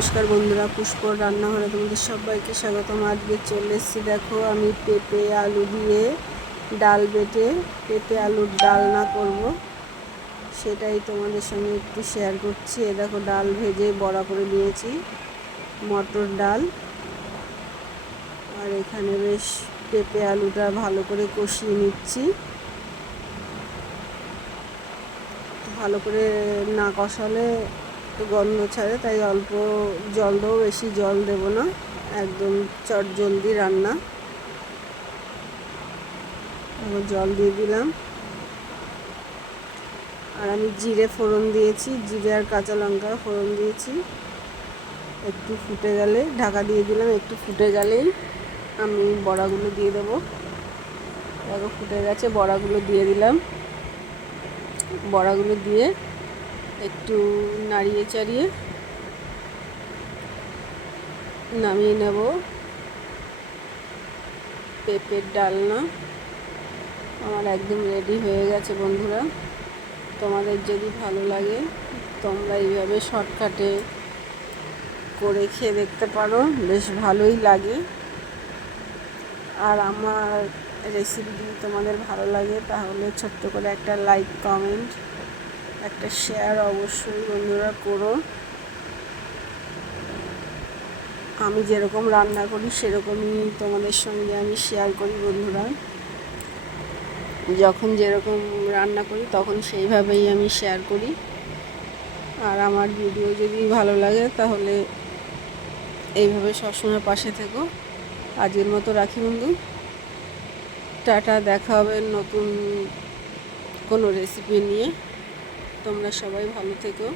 নমস্কার বন্ধুরা, পুষ্পর রান্নাঘরে তোমাদের সবাইকে স্বাগতম। আজকে চলে এসেছি, দেখো আমি পেঁপে আলু দিয়ে ডাল বেটে পেঁপে আলুর ডালনা করব, সেটাই তোমাদের সঙ্গে একটু শেয়ার করছি। এ দেখো ডাল ভেজে বড়া করে নিয়েছি, মটর ডাল। আর এখানে বেশ পেঁপে আলুটা ভালো করে কষিয়ে নিচ্ছি। ভালো করে না কষালে গন্ধ ছাড়ে, তাই অল্প জল দেবো, বেশি জল দেবো না, একদম চটজলদি রান্না। জল দিয়ে দিলাম, আর আমি জিরে ফোড়ন দিয়েছি, জিরে আর কাঁচা লঙ্কা ফোড়ন দিয়েছি। একটু ফুটে গেলে ঢাকা দিয়ে দিলাম, একটু ফুটে গেলেই আমি বড়াগুলো দিয়ে দেবো। দেখো ফুটে গেছে, বড়াগুলো দিয়ে দিলাম। বড়াগুলো দিয়ে একটু নাড়িয়ে চাড়িয়ে নামিয়ে নেব পেঁপের ডালনা। আমার একদম রেডি হয়ে গেছে বন্ধুরা। তোমাদের যদি ভালো লাগে তোমরা এইভাবে শর্টকাটে করে খেয়ে দেখতে পারো, বেশ ভালোই লাগে। আর আমার রেসিপি যদি তোমাদের ভালো লাগে তাহলে ছোট্ট করে একটা লাইক, কমেন্ট, একটা শেয়ার অবশ্যই বন্ধুরা করো। আমি যেরকম রান্না করি সেরকমই তোমাদের সঙ্গে আমি শেয়ার করি বন্ধুরা। যখন যেরকম রান্না করি তখন সেইভাবেই আমি শেয়ার করি। আর আমার ভিডিও যদি ভালো লাগে তাহলে এইভাবে সবসময় পাশে থেকো। আজকের মতো রাখি বন্ধু, টাটা। দেখা হবে নতুন কোনো রেসিপি নিয়ে। তোমরা সবাই ভালো থেকো।